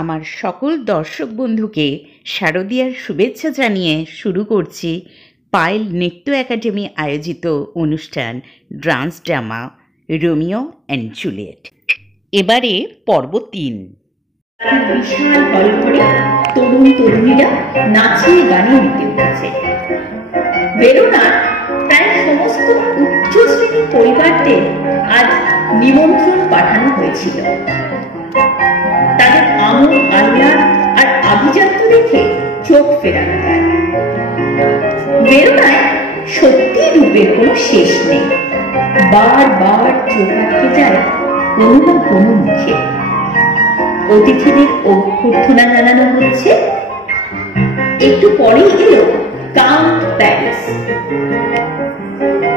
আমার সকল দর্শক বন্ধুকে শারদীয়ার শুভেচ্ছা জানিয়ে শুরু করছি পায়েল নৃত্য একাডেমি আয়োজিত অনুষ্ঠান dance drama Romeo and Juliet. এবারে পর্ব ৩। বিশাল হল ঘরে তরুণ তরুণীরা নাচিয়ে গানে মেতে উঠেছে। বেরোনার প্রায় সমস্ত উচ্চ শ্রেণীর পরিবারদের আজ নিমন্ত্রণ পাঠানো হয়েছিল। তাদের আমোদ আহ্লাদ আর আভিজাত্য দেখে চোখ ফেরানো যায়। বেরোনায় সত্যি রূপের কোনো শেষ নেই। বারবার চোখ আটকে যায় কোনো না কোনো মুখে। অতিথিদের অভ্যর্থনা জানানো হচ্ছে। একটু পরেই এলো কাউন্ট প্যারিস।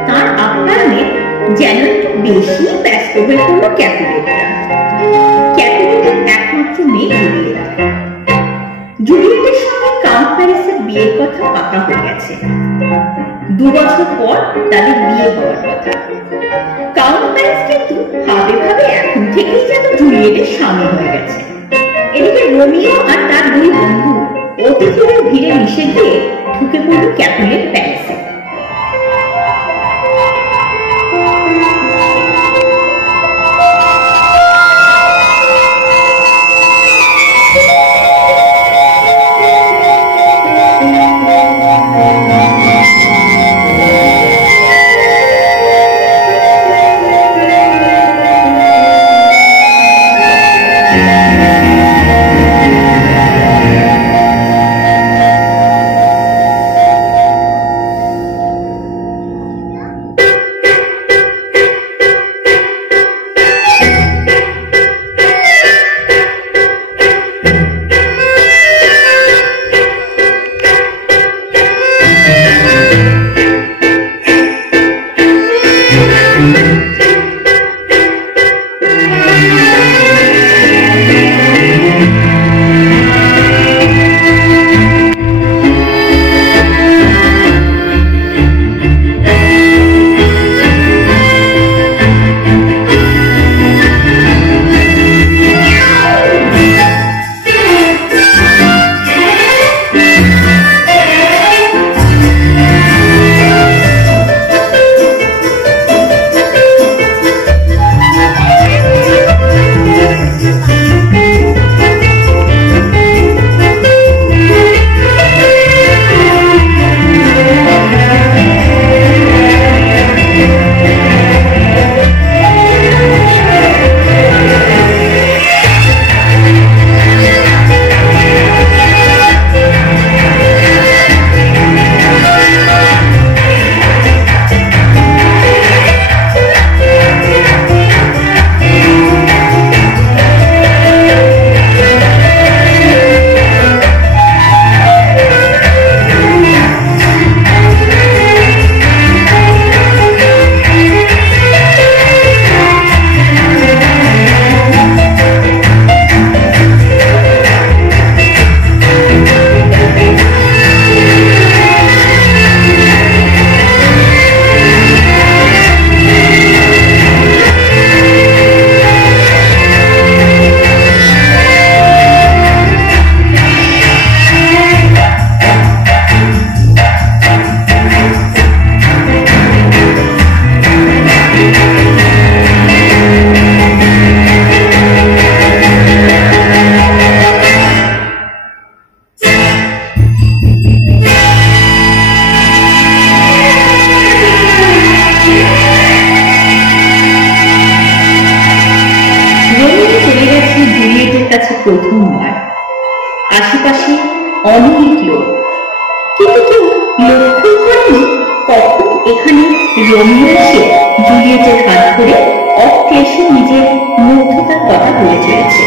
তার আপ্যায়নে যেন একটু বেশি ব্যস্ত হয়ে পড়লো ক্যাপুলেটরা। ক্যাপুলেটের একমাত্র মেয়ে জুলিয়েট। জুলিয়েটের সঙ্গে কাউন্ট প্যারিসের বিয়ের কথা পাকা হয়ে গেছে। 2 বছর পর তাদের বিয়ে হওয়ার কথা। কাউন্ট প্যারিস কিন্তু ভাবে ভাবে এখন থেকেই যেন জুলিয়েটের স্বামী হয়ে গেছে। এদিকে রোমিও আর তার 2 বন্ধু অতিথিদের ভিড়ে মিশে গিয়ে ঢুকে পড়ল ক্যাপুলেট প্যারিসে। প্রথমবার আশেপাশে অনেক লোক, কিন্তু কেউ লক্ষ্য করেনি কখন এখানে রোমিও এসে জুলিয়েটের হাত ধরে অক্লেশে নিজের মুগ্ধতার কথা বলে চলেছে।